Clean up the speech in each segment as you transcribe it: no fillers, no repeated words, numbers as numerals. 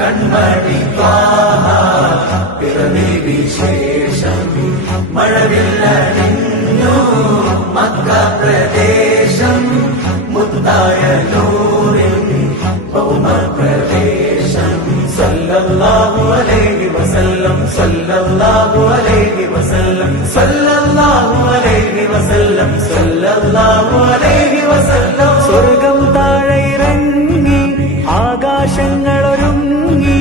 കൺമണി ത്വാഹ പിറവി വിശേഷം മഴവില്ലണിഞ്ഞു മക്ക പ്രദേശം മുത്തായ നൂറിൻ ഭൗമപ്രദേശം സല്ലല്ലാഹു അലൈഹി വസല്ലം സല്ലല്ലാഹു അലൈഹി വസല്ലം സല്ലല്ലാഹു അലൈഹി വസല്ലം സല്ലല്ലാഹു അലൈഹി വസല്ലം സ്വർഗം താഴെ ഇറങ്ങി ആകാശങ്ങളൊരുങ്ങി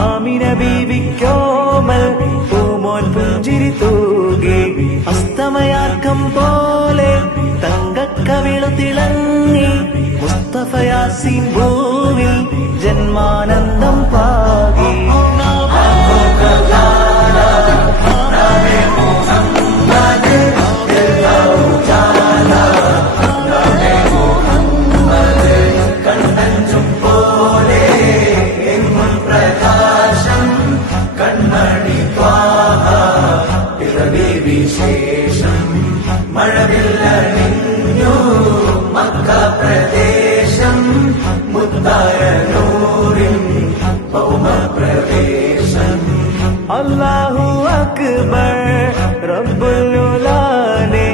ആമിന ബീവിക്കോമൽ പൂമോൻ പുഞ്ചിരി തൂകി അസ്തമയാർക്കം പോലെ തങ്കക്കവിളു തിളങ്ങി മുസ്തഫ യാസീൻ ഭൂവിൽ ജന്മാനന്ദം പാകി വിശേഷം മഴവില്ലണിഞ്ഞു മക്ക പ്രദേശം മുത്തായ നൂറിൻ ഭൗമപ്രദേശം അല്ലാഹു അക്ബർ റബ്ബുൽ ഉലാനെ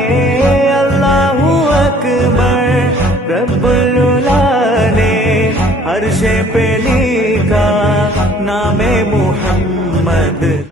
അല്ലാഹു അക്ബർ റബ്ബുൽ ഉലാനെ അർശേ पे लिखा नामे मुहम्मद